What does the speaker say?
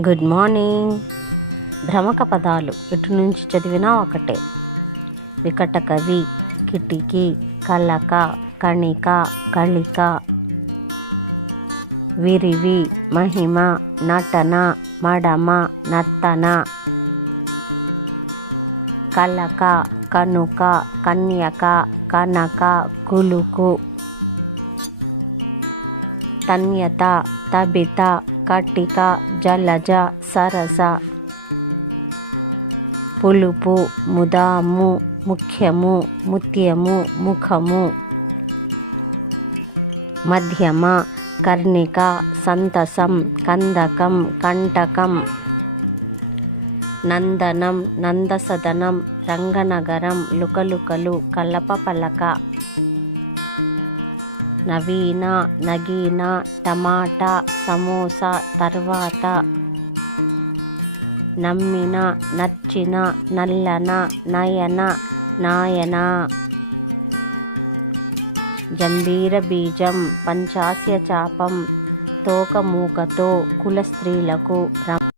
Good morning. భ్రమక పదాలు ఇటు నుంచి చదివినా ఒకటే. వికట కవి, కిటికీ, కలక, కణిక, కళిక. విరివి, మహిమ, నటన, మడమ, నర్తన. కలక, కనుక, కన్యక, కనక, కులుకు. తన్యత, తబిత, కటిక, జలజ, సరస. పులుపు, ముదాము, ముఖ్యము, ముత్యము, ముఖము. మధ్యమ, కర్ణిక, సంతసం, కందకం, కంటకం. నందనం, నందసదనం, రంగనగరం, లుకలుకలు, కలప పలక. నవీన, నగీన, టమాటా, సమోసా, తర్వాత. నమ్మిన, నచ్చిన, నల్లన, నయన, నాయన. జంబీర బీజం, పంచాస్య చాపం, తోకమూకతో కుల స్త్రీలకు.